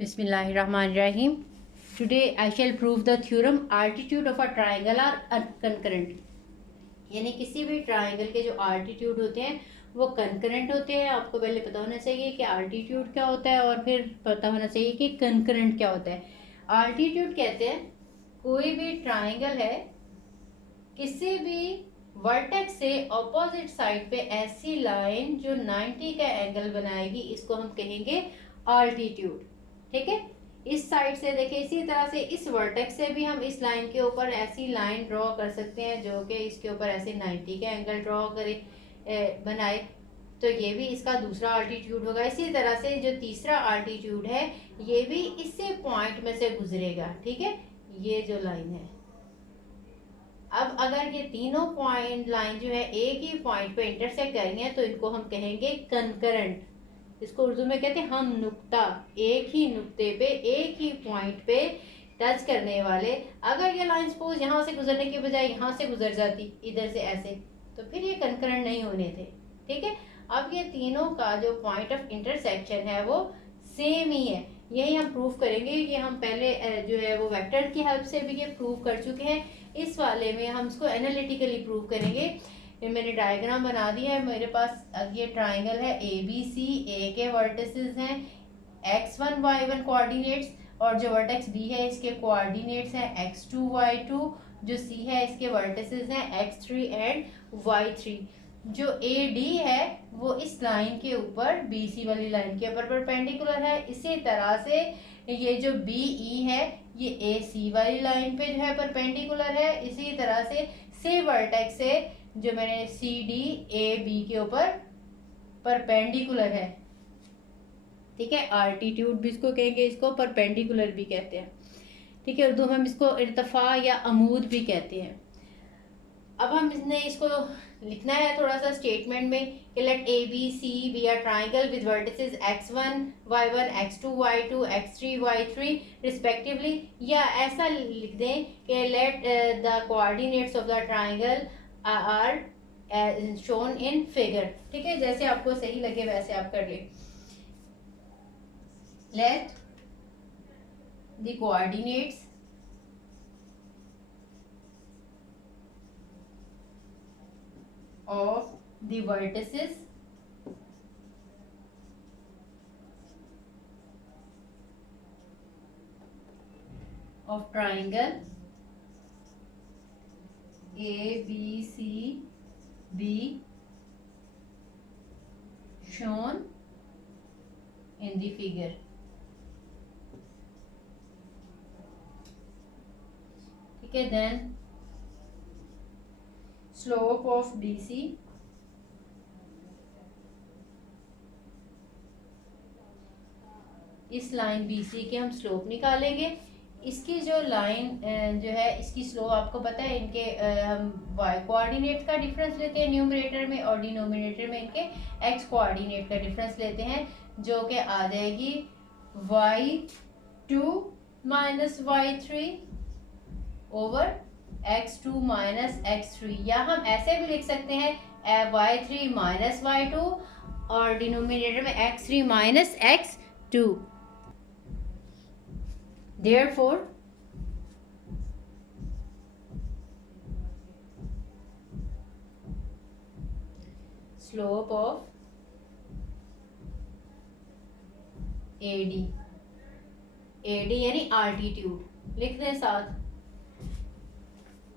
Bismillahirrahmanirrahim. Today I shall prove the theorem altitude of a triangle are concurrent. यानी किसी भी triangle के जो आल्टीट्यूड होते हैं वो कंकरेंट होते हैं। आपको पहले पता होना चाहिए कि आल्टीट्यूड क्या होता है और फिर पता होना चाहिए कि कंकरेंट क्या होता है। आल्टीट्यूड कहते हैं कोई भी ट्राइंगल है किसी भी वर्टेक्स से ऑपोजिट साइड पे ऐसी लाइन जो 90 का एंगल बनाएगी, इसको हम कहेंगे आल्टीट्यूड। ठीक है, इस साइड से देखिए, इसी तरह से इस वर्टेक्स से भी हम इस लाइन के ऊपर ऐसी लाइन ड्रॉ कर सकते हैं जो कि इसके ऊपर ऐसे 90 का एंगल ड्रॉ करे बनाए, तो ये भी इसका दूसरा आल्टीट्यूड होगा। इसी तरह से जो तीसरा आल्टीट्यूड है ये भी इसी पॉइंट में से गुजरेगा। ठीक है, ये जो लाइन है, अब अगर ये तीनों पॉइंट लाइन जो है एक ही पॉइंट पे इंटरसेक्ट करेंगे तो इनको हम कहेंगे कंकरेंट। इसको उर्दू में कहते हैं हम नुक्ता, एक ही नुक्ते पे एक ही पॉइंट पे टच करने वाले। अगर ये लाइन सपोज यहाँ से गुजरने के बजाय यहाँ से गुजर जाती इधर से ऐसे, तो फिर ये कंकरेंट नहीं होने थे। ठीक है, अब ये तीनों का जो पॉइंट ऑफ इंटरसेक्शन है वो सेम ही है। यही हम प्रूव करेंगे कि हम पहले जो है वो वेक्टर की हेल्प से भी ये प्रूव कर चुके हैं। इस वाले में हम इसको एनालिटिकली प्रूव करेंगे। मैंने डायग्राम बना दिया है। मेरे पास ये ट्राइंगल है ABC, A के वर्टिसेस हैं x1 y1 कोऑर्डिनेट्स, और जो वर्टेक्स B है इसके कोऑर्डिनेट्स हैं x2 y2, जो C है इसके वर्टिसेस हैं x3 एंड y3। जो AD है वो इस लाइन के ऊपर BC वाली लाइन के ऊपर परपेंडिकुलर है। इसी तरह से ये जो BE है ये AC वाली लाइन पे जो है परपेंडिकुलर है। इसी तरह से वर्टेक्स से जो मैंने CD AB के ऊपर परपेंडिकुलर है। ठीक है, आल्टीट्यूड भी इसको कहेंगे, इसको परपेंडिकुलर भी कहते हैं। ठीक है, उर्दू में हम इसको इर्तफा या अमूद भी कहते हैं। अब हम इसको लिखना है थोड़ा सा स्टेटमेंट में कि let ABC be a triangle with vertices x1 y1 x2 y2 x3 y3 respectively, या ऐसा लिख दें कि let the coordinates of the triangle are shown in figure. ठीक है, जैसे आपको सही लगे वैसे आप कर ले। Late the coordinates of the vertices of triangle ABCD shown in the figure। ठीक है, then slope of BC इस लाइन BC के हम स्लोप निकालेंगे। इसकी जो लाइन जो है इसकी स्लोप आपको पता है, इनके हम y कोऑर्डिनेट का डिफरेंस लेते हैं न्यूमरेटर में, और डिनोमिनेटर में इनके x कोऑर्डिनेट का डिफरेंस लेते हैं, जो कि आ जाएगी y2 minus y3 over x2 minus x3, या हम ऐसे भी लिख सकते हैं y3 माइनस y2 और डिनोमिनेटर में x3 minus x2। Therefore slope of AD यानी आल्टीट्यूड लिख दें साथ,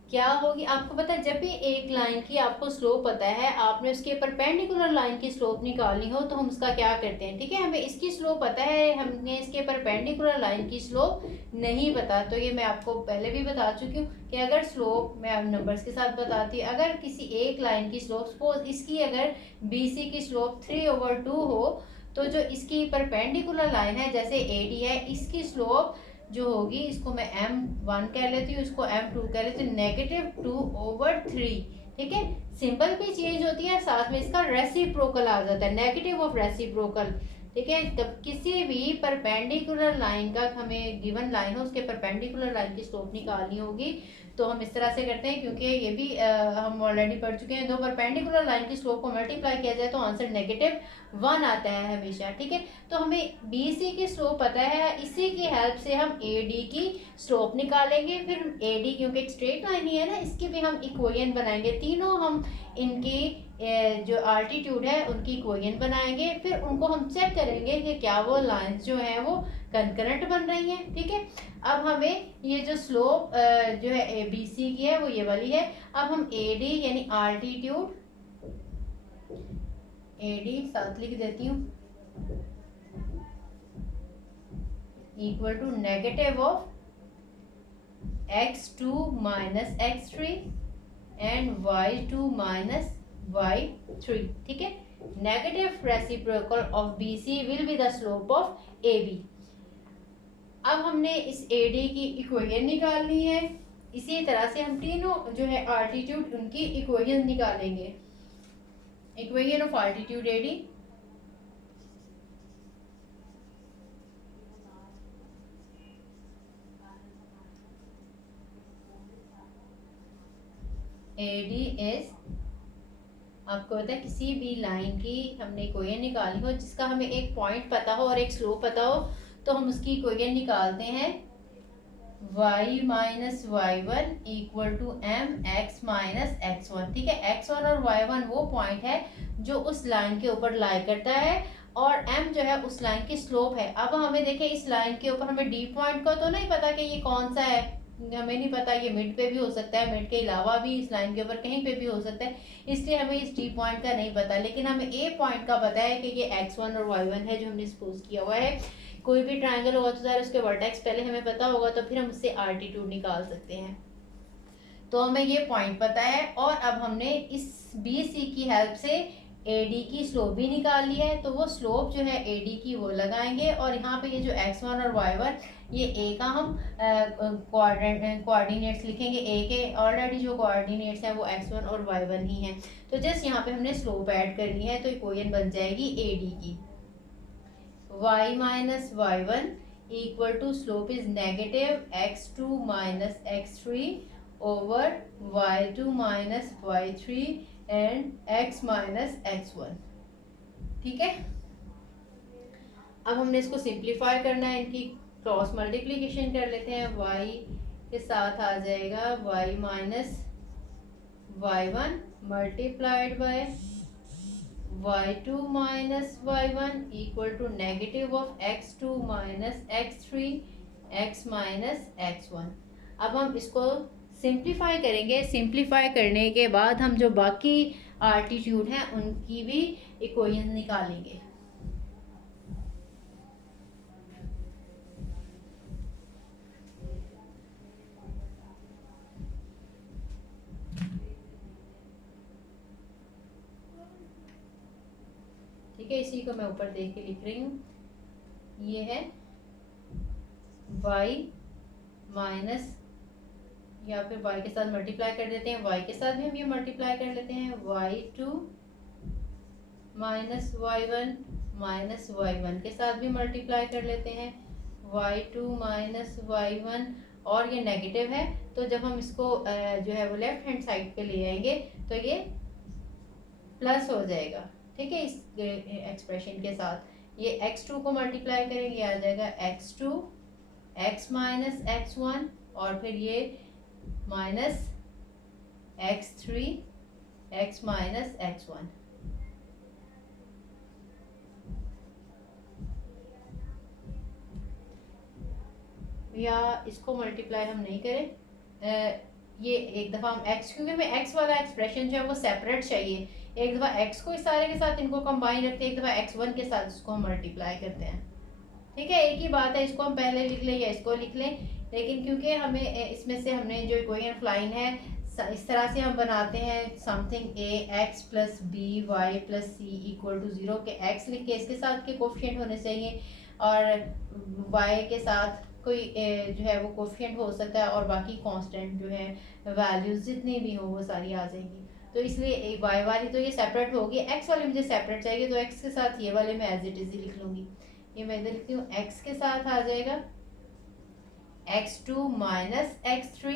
क्या होगी आपको पता है। जब भी एक लाइन की आपको स्लोप पता है, आपने उसके परपेंडिकुलर लाइन की स्लोप निकालनी हो तो हम उसका क्या करते हैं। ठीक है, हमें इसकी स्लोप पता है, हमने इसके परपेंडिकुलर लाइन की स्लोप नहीं पता। तो ये मैं आपको पहले भी बता चुकी हूँ कि अगर स्लोप, मैं अब नंबर्स के साथ बताती हूँ, अगर किसी एक लाइन की स्लोप सपोज इसकी अगर BC की स्लोप 3/2 हो, तो जो इसकी परपेंडिकुलर लाइन है जैसे AD है, इसकी स्लोप जो होगी, इसको मैं M1 कह लेती हूँ, इसको M2 कह लेती हूँ, -2/3। ठीक है, सिंबल भी चेंज होती है, साथ में इसका रेसिप्रोकल आ जाता है, नेगेटिव ऑफ रेसिप्रोकल। ठीक है। किसी भी परपेंडिकुलर लाइन का हमें गिवन लाइन हो उसके परपेंडिकुलर लाइन की स्लोप निकालनी होगी तो हम इस तरह से करते हैं, क्योंकि ये भी हम ऑलरेडी पढ़ चुके हैं। दो परपेंडिकुलर लाइन की स्लोप को मल्टीप्लाई किया जाए तो आंसर -1 आता है हमेशा। ठीक है, तो हमें बी सी की स्लोप पता है, इसी की हेल्प से हम ए डी की स्लोप निकालेंगे। फिर ए डी क्योंकि एक स्ट्रेट लाइन ही है ना, इसकी भी हम इक्वेशन बनाएंगे। तीनों हम इनकी जो आल्टीट्यूड है उनकी इक्वेशन बनाएंगे, फिर उनको हम चेक करेंगे कि क्या वो लाइंस जो हैं वो कंकरेंट बन रही हैं। ठीक है, अब हमें ये जो स्लोप जो है ए बी सी की है वो ये वाली है। अब हम ए डी यानी आल्टीट्यूड ए डी साथ लिख देती हूँ equal to negative of x2 minus x3 and y2 minus y3। ठीक है, negative reciprocal of BC will be the slope of AB। अब हमने इस AD की इक्वेशन निकालनी है। इसी तरह से हम तीनों जो है आल्टीट्यूड उनकी इक्वेशन निकालेंगे। Equation of altitude AD AD is, आपको पता है किसी भी लाइन की हमने इक्वेशन निकालनी हो जिसका हमें एक पॉइंट पता हो और एक स्लोप पता हो तो हम उसकी इक्वेशन निकालते हैं y minus y1 equal to M X minus x1। ठीक है, x1 और y1 वो पॉइंट है जो उस लाइन के ऊपर लाई करता है और m जो है उस लाइन की स्लोप है। अब हमें देखें इस लाइन के ऊपर हमें d पॉइंट का तो नहीं पता कि ये कौन सा है, हमें नहीं पता, ये मिड पे भी हो सकता है, मिड के अलावा भी इस लाइन के ऊपर कहीं पे भी हो सकता है, इसलिए हमें इस डी पॉइंट का नहीं पता। लेकिन हमें ए पॉइंट का पता है कि ये x1 और y1 है जो हमने सपोज किया हुआ है। कोई भी ट्रायंगल होगा तो उसके वर्टेक्स पहले हमें पता होगा तो फिर हम उससे आल्टीट्यूड निकाल सकते हैं। तो हमें ये पॉइंट पता है और अब हमने इस बी सी की हेल्प से ए डी की स्लोप भी निकाल ली है। तो वो स्लोप जो है ए डी की वो लगाएंगे और यहाँ पे ये जो x1 और y1 ये ए का हम कोऑर्डिनेट्स लिखेंगे। ए के ऑलरेडी जो कोऑर्डिनेट्स हैं वो x1 और y1 ही हैं। तो जस्ट यहाँ पे हमने स्लोप ऐड करनी है तो इक्वेशन बन जाएगी ए डी की y minus y1 equal to slope is negative x2 minus x3 over y2 minus y3 and x minus x1। ठीक है, अब हमने इसको सिंप्लीफाई करना है, इनकी क्रॉस मल्टीप्लिकेशन कर लेते हैं। y के साथ आ जाएगा y minus y1 multiplied by y2 minus y1 equal to negative of x2 minus x3 x minus x1। अब हम इसको सिंप्लीफाई करेंगे। सिंप्लीफाई करने के बाद हम जो बाकी आल्टीट्यूड हैं उनकी भी इक्वेशन निकालेंगे। ठीक है, इसी को मैं ऊपर देख के लिख रही हूँ। ये है y माइनस, या फिर y के साथ मल्टीप्लाई कर देते हैं, y के साथ भी हम ये मल्टीप्लाई कर लेते हैं। y2 minus y1 minus y1 के साथ भी मल्टीप्लाई कर लेते हैं y2 माइनस y1, और ये नेगेटिव है तो जब हम इसको जो है वो लेफ्ट हैंड साइड पे ले आएंगे तो ये प्लस हो जाएगा। ठीक है, इस एक्सप्रेशन के साथ ये x2 को मल्टीप्लाई करेंगे, आ जाएगा x2 x माइनस x1 और फिर ये minus x3 x minus x1। या इसको मल्टीप्लाई हम नहीं करें, ये एक दफ़ा हम x, क्योंकि हमें x वाला एक्सप्रेशन जो है वो सेपरेट चाहिए, एक दफ़ा x को इस सारे के साथ इनको कंबाइन रखते हैं, एक दफ़ा x1 के साथ इसको हम मल्टीप्लाई करते हैं। ठीक है, एक ही बात है, इसको हम पहले लिख लें या इसको लिख लें, लेकिन क्योंकि हमें इसमें से हमने जो इक्वेशन ऑफ लाइन है इस तरह से हम बनाते हैं something A X plus B Y plus C equal to 0 के x लिख के इसके साथ के कोफिशिएंट होने चाहिए और y के साथ कोई जो है वो कोफिशिएंट हो सकता है और बाकी कांस्टेंट जो है वैल्यूज जितनी भी हो वो सारी आ जाएंगी। तो इसलिए y वाली तो ये सेपरेट होगी, x वाली मुझे सेपरेट चाहिए, तो x के साथ ये वाले मैं एज इट इज ही लिख लूँगी। ये मैं इधर लिखती हूँ, x के साथ आ जाएगा x2 माइनस x3,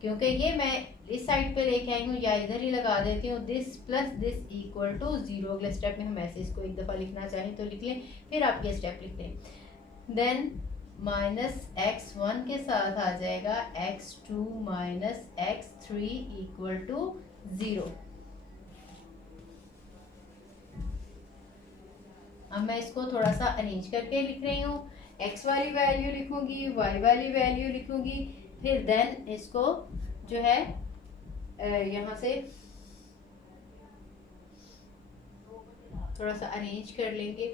क्योंकि ये मैं इस साइड पे लेके आई हूँ, या इधर ही लगा देती हूँ, this plus this equal to 0। अगले स्टेप में हम ऐसे इसको एक दफ़ा लिखना चाहें तो लिख लें, फिर आप ये स्टेप लिख लें। देन माइनस x1 के साथ आ जाएगा x2 minus x3 equal to 0। अब मैं इसको थोड़ा सा अरेंज करके लिख रही हूँ, x वाली वैल्यू लिखूंगी, y वाली वैल्यू लिखूंगी, फिर देन इसको जो है यहाँ से थोड़ा सा अरेंज कर लेंगे।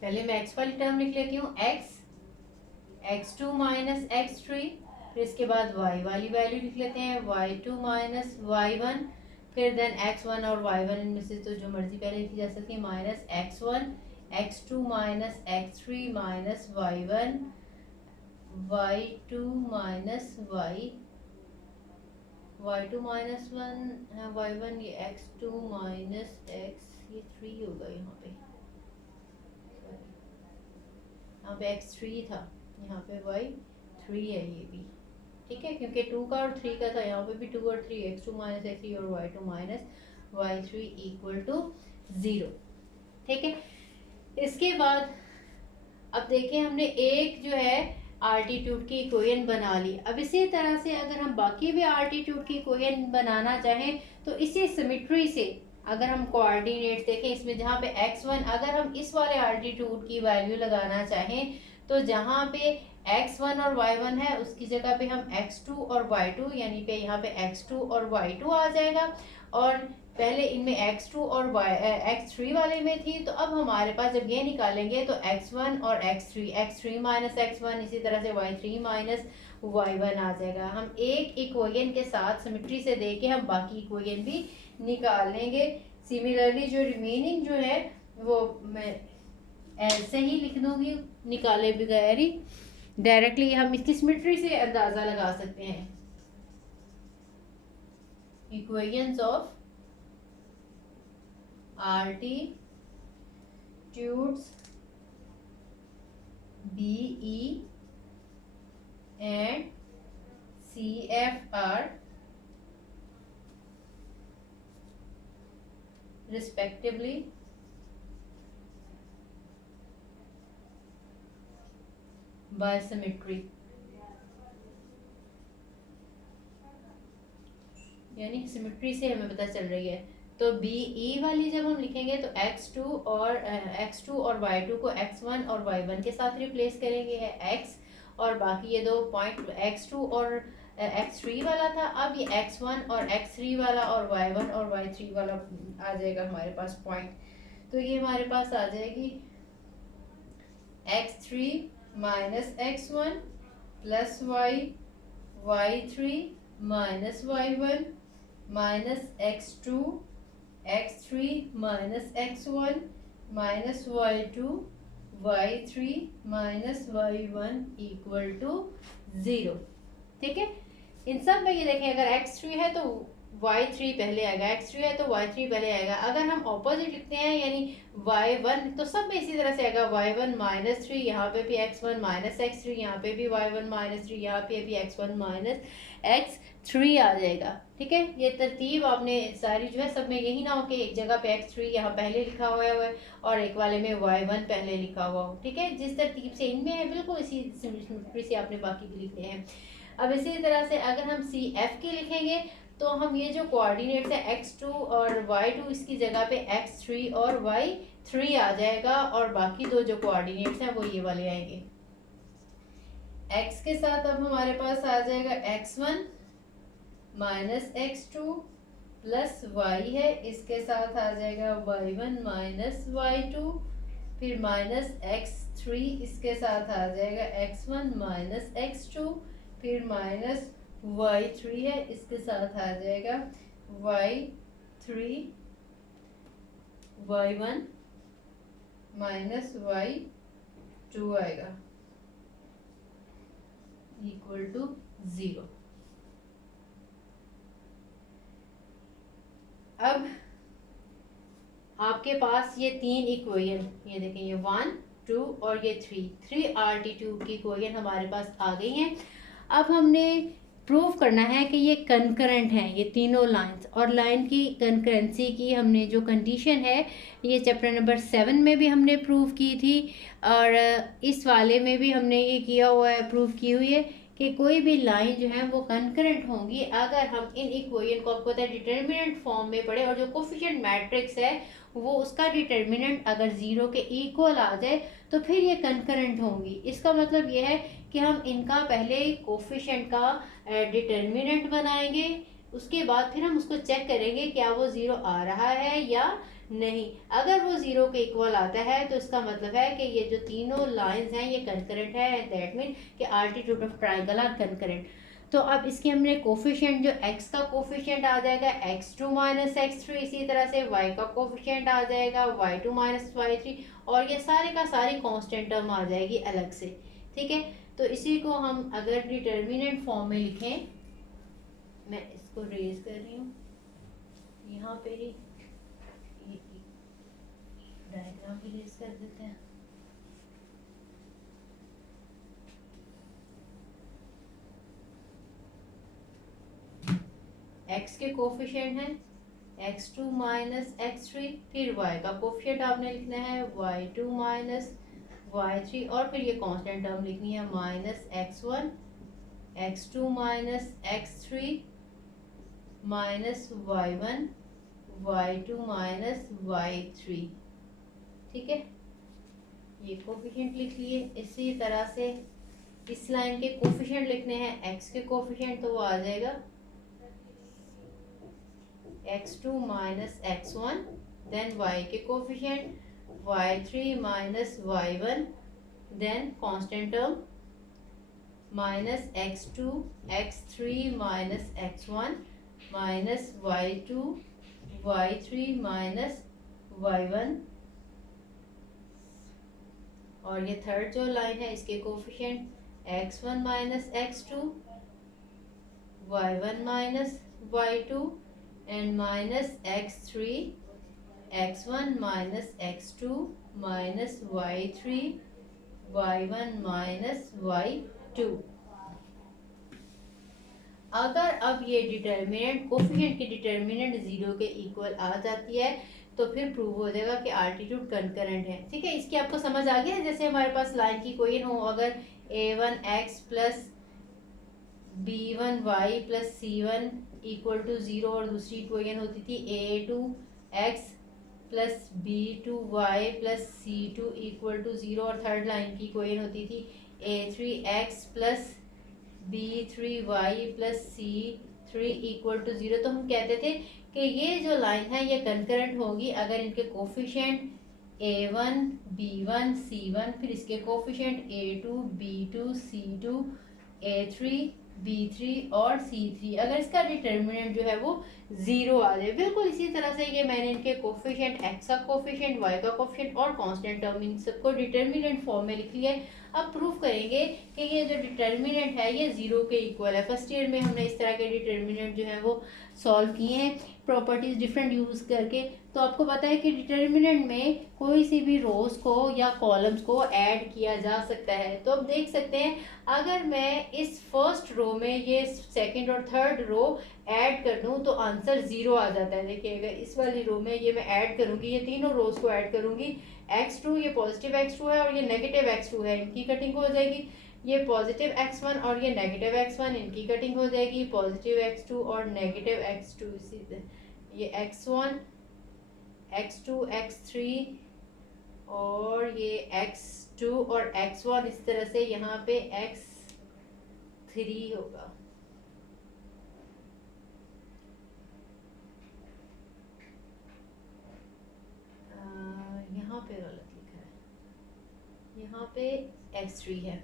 पहले मैं x वाली टर्म लिख लेती हूँ, x2 माइनस x3, फिर इसके बाद y वाली वैल्यू लिख लेते हैं, y2 माइनस y1, फिर देन x1 और y1 इनमें से तो जो मर्जी पहले लिखी जा सकती है, minus x1, x2 minus x3 minus y1, y2 minus y2 minus 1 y1, ये x2 माइनस x, ये 3 होगा यहाँ पे, यहाँ पे x3 था, यहाँ पे y3 है ये भी, ठीक है, क्योंकि 2 का और 3 का था, यहाँ पे भी 2 और 3, x2 माइनस x3 और y2 minus y3 equal to 0, ठीक है। इसके बाद अब देखें, हमने एक जो है आल्टीट्यूड की इक्वेशन बना ली। अब इसी तरह से अगर हम बाकी भी आल्टीट्यूड की इक्वेशन बनाना चाहें तो इसी सिमेट्री से अगर हम कोऑर्डिनेट देखें, इसमें जहाँ पे x1, अगर हम इस वाले आल्टीट्यूड की वैल्यू लगाना चाहें तो जहाँ पे x1 और y1 है उसकी जगह पे हम x2 और y2, यानी पे यहाँ पे x2 और y2 आ जाएगा, और पहले इनमें x2 और x3 वाले में थी, तो अब हमारे पास जब ये निकालेंगे तो x1 और x3 माइनस x1, इसी तरह से y3 माइनस y1 आ जाएगा। हम एक इक्वेशन के साथ सिमेट्री से दे के हम बाकी इक्वेशन भी निकाल लेंगे। सिमिलरली जो रिमेनिंग जो है वो मैं ऐसे ही लिख दूंगी निकाले बगैर ही, डायरेक्टली हम इसकी सिमेट्री से अंदाजा लगा सकते हैं। Equations of altitudes BE and CF are respectively by symmetry, यानी सिमेट्री से हमें पता चल रही है। तो BE वाली जब हम लिखेंगे तो x2 और y2 को x1 और y1 के साथ रिप्लेस करेंगे, है x, और बाकी ये दो पॉइंट x2 और x3 वाला था, अब ये x1 और x3 वाला और y1 और y3 वाला आ जाएगा हमारे पास पॉइंट। तो ये हमारे पास आ जाएगी x3 minus x1 plus y3 minus y1 minus x3 minus x1 minus y3 minus y1 equal to 0, ठीक है। इन सब में ये देखें, अगर x3 है तो y3 पहले आएगा, x3 है तो y3 पहले आएगा। अगर हम ऑपोजिट लिखते हैं यानी y1, तो सब में इसी तरह से आएगा, y1 माइनस 3, यहाँ पे भी x1 माइनस x3, यहाँ पे भी y1 माइनस 3, यहाँ पे भी x1 माइनस x3 आ जाएगा, ठीक है। ये तरतीब आपने सारी जो है सब में यही ना हो कि एक जगह पे x3 यहाँ पहले लिखा हुआ है और एक वाले में y1 पहले लिखा हुआ हो, ठीक है। जिस तरतीब से इनमें है बिल्कुल इसी सिमेट्री से आपने बाकी भी लिखने हैं। अब इसी तरह से अगर हम CF के लिखेंगे तो हम ये जो कोऑर्डिनेट्स है x2 और y2, इसकी जगह पे x3 और y3 आ जाएगा, और बाकी दो जो कोऑर्डिनेट्स हैं वो ये वाले आएंगे। x के साथ अब हमारे पास आ जाएगा x1 minus x2 plus y है, इसके साथ आ जाएगा y1 माइनस y2, फिर माइनस x3, इसके साथ आ जाएगा x1 माइनस x2, फिर माइनस y3 है, इसके साथ आ जाएगा y3 y1 माइनस y2 आएगा इक्वल टू 0। अब आपके पास ये तीन इक्वेशन, ये देखें, ये 1 2 और ये 3 आल्टीट्यूड की इक्वेशन हमारे पास आ गई हैं। अब हमने प्रूव करना है कि ये कंकरेंट हैं, ये तीनों लाइंस, और लाइन की कंकरेंसी की हमने जो कंडीशन है ये चैप्टर नंबर 7 में भी हमने प्रूव की थी, और इस वाले में भी हमने ये किया हुआ है, प्रूव की हुई है कि कोई भी लाइन जो है वो कंकरेंट होंगी अगर हम इन इक्वेशन को, आपको पता है, डिटर्मिनेंट फॉर्म में पढ़े, और जो कोफिशिएंट मैट्रिक्स है वो उसका डिटर्मिनेंट अगर 0 के इक्वल आ जाए तो फिर ये कंकरेंट होंगी। इसका मतलब ये है कि हम इनका पहले कोफिशिएंट का डिटर्मिनेंट बनाएंगे, उसके बाद फिर हम उसको चेक करेंगे क्या वो 0 आ रहा है या नहीं। अगर वो 0 के इक्वल आता है तो इसका मतलब है कि ये जो तीनों लाइंस हैं ये कंकरेंट है, दैट मीन कि altitude of triangle are concurrent. तो अब इसके हमने कोफिशिएंट, जो x का कोफिशिएंट आ जाएगा x2 माइनस x3, इसी तरह से y का कोफिशिएंट आ जाएगा y2 माइनस y3, और ये सारे का सारी कांस्टेंट टर्म आ जाएगी अलग से। ठीक है, तो इसी को हम अगर डिटर्मिनेंट फॉर्म में लिखें, मैं इसको रेज कर रही हूँ यहाँ पे ही, डायग्राम भी रेज कर देते हैं। x के कोफिशिएंट है x2 माइनस x3, फिर y का कोफिशिएंट आपने लिखना है y2 माइनस y3, और फिर ये कांस्टेंट टर्म लिखनी है minus x1 x2 minus x3 minus y1 y2 minus y3। ठीक है, ये कोफिशिएंट लिख लिए। इसी तरह से इस लाइन के कोफिशिएंट लिखने हैं, x के कोफिशिएंट तो वो आ जाएगा x2 minus x1, then y के coefficient y3 minus y1, then constant term minus x2 x3 minus x1 minus y2 y3 minus y1, और ये थर्ड जो लाइन है इसके coefficient x1 minus x2 y1 minus y2 and minus x3 x1 minus x2 minus y3 y1 minus y2। अगर अब ये determinant, coefficient की determinant 0 के इक्वल आ जाती है तो फिर प्रूव हो जाएगा कि आल्टीट्यूड कंकरेंट है। ठीक है, इसकी आपको समझ आ गया। जैसे हमारे पास लाइन की कोई हो, अगर a1x plus b1y plus c1 equal to 0, और दूसरी इक्वेशन होती थी a2x plus b2y plus c2 equal to 0, और थर्ड लाइन की इक्वेशन होती थी a3x plus b3y plus c3 equal to 0। तो हम कहते थे कि ये जो लाइन है ये कंकरेंट होगी अगर इनके कोफिशिएंट a1 b1 c1, फिर इसके coefficient a2 b2 c2 a3 b3 और c3, अगर इसका डिटर्मिनेंट जो है वो 0 आ जाए। बिल्कुल इसी तरह से ये मैंने इनके कोफिशिएंट, x का कोफिशिएंट, y का कोफिशिएंट और कांस्टेंट टर्म, इन सबको डिटर्मिनेंट फॉर्म में लिख लिया है। अब प्रूफ करेंगे कि ये जो डिटर्मिनेंट है ये 0 के इक्वल है। फर्स्ट ईयर में हमने इस तरह के डिटर्मिनेंट जो है वो सॉल्व किए हैं प्रॉपर्टीज डिफरेंट यूज करके। तो आपको पता है कि डिटर्मिनेंट में कोई सी भी रोज को या कॉलम्स को ऐड किया जा सकता है। तो अब देख सकते हैं, अगर मैं इस फर्स्ट रो में ये सेकंड और थर्ड रो ऐड कर दूं तो आंसर 0 आ जाता है। देखिए, अगर इस वाली रो में ये मैं ऐड करूंगी, ये तीनों रोज को ऐड करूंगी, x2, ये पॉजिटिव x2 है और ये नेगेटिव x2 है, इनकी कटिंग हो जाएगी। ये पॉजिटिव x1 और ये नेगेटिव x1, इनकी कटिंग हो जाएगी। पॉजिटिव x2 और नेगेटिव x2, ये x1 x2 x3 और ये x2 और x1, इस तरह से यहाँ पे x3 होगा। यहाँ पे गलत लिखा है, यहाँ पे x3 है।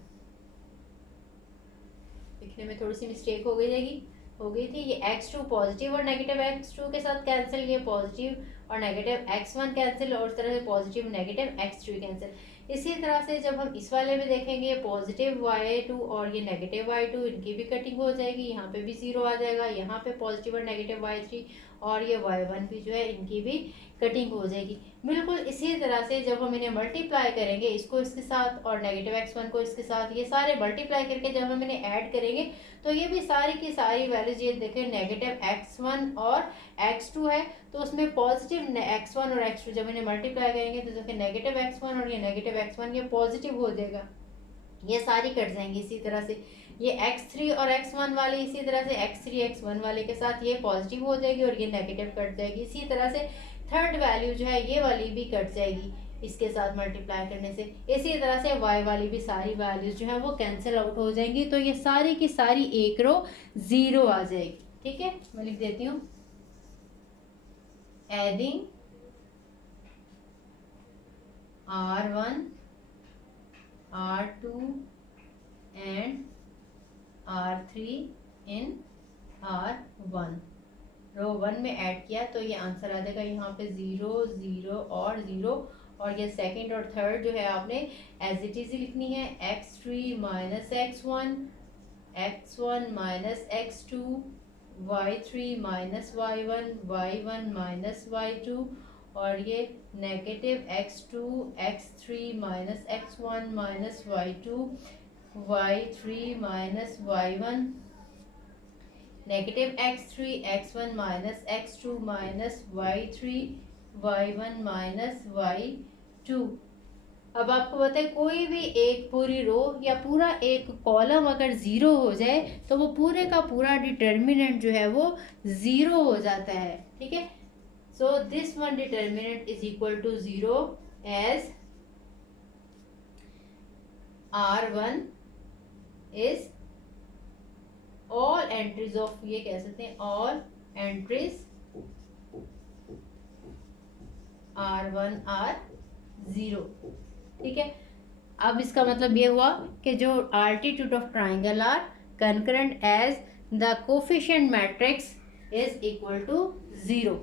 लिखने में थोड़ी सी मिस्टेक हो गई थी। ये x2 पॉजिटिव और नेगेटिव x2 के साथ कैंसिल, ये पॉजिटिव और नेगेटिव x1 कैंसिल, और इस तरह से पॉजिटिव नेगेटिव x3 कैंसिल। इसी तरह से जब हम इस वाले में देखेंगे पॉजिटिव y2 और ये नेगेटिव y2, इनकी भी कटिंग हो जाएगी, यहाँ पे भी 0 आ जाएगा, यहाँ पे पॉजिटिव और नेगेटिव y3 और ये y1 भी जो है इनकी भी कटिंग हो जाएगी। बिल्कुल इसी तरह से जब हम इन्हें मल्टीप्लाई करेंगे, इसको इसके साथ और नेगेटिव x1 को इसके साथ, ये सारे मल्टीप्लाई करके जब हम इन्हें ऐड करेंगे तो ये भी सारी की सारी वैल्यूज, ये देखें नेगेटिव x1 और x2 है, तो उसमें पॉजिटिव x1 और x2 जब इन्हें मल्टीप्लाई करेंगे तो देखिए नेगेटिव x1 और ये नेगेटिव x1 ये पॉजिटिव हो जाएगा, ये सारी कट जाएंगी। इसी तरह से ये x3 और x1 वाले, इसी तरह से x3 x1 वाले के साथ ये पॉजिटिव हो जाएगी और ये नेगेटिव कट जाएगी। इसी तरह से थर्ड वैल्यू जो है ये वाली भी कट जाएगी इसके साथ मल्टीप्लाई करने से। इसी तरह से y वाली भी सारी वैल्यूज जो है वो कैंसिल आउट हो जाएंगी, तो ये सारी की सारी एक रो 0 आ जाएगी। ठीक है, मैं लिख देती हूँ adding R1 R2 and R3 in R1, रो 1 में ऐड किया तो ये आंसर आ जाएगा यहाँ पे 0 0 और 0, और ये सेकंड और थर्ड जो है आपने एज इट इज लिखनी है, x3 minus x1, x1 minus x2, y3 minus y1, y1 minus y2, और ये negative x2 x3 minus x1 minus y2, y3 minus y1, negative x3 x1 minus x2 minus y3 y1 minus y2। अब आपको बताए कोई भी एक पूरी रो या पूरा एक कॉलम अगर 0 हो जाए तो वो पूरे का पूरा डिटर्मिनेंट जो है वो 0 हो जाता है। ठीक है, so this one determinant is equal to 0 as R1 is all entries of, ये कह सकते हैं ऑल एंट्रीज R1 आर 0। ठीक है, अब इसका मतलब ये हुआ कि जो altitude of triangle are concurrent as the coefficient matrix is equal to 0।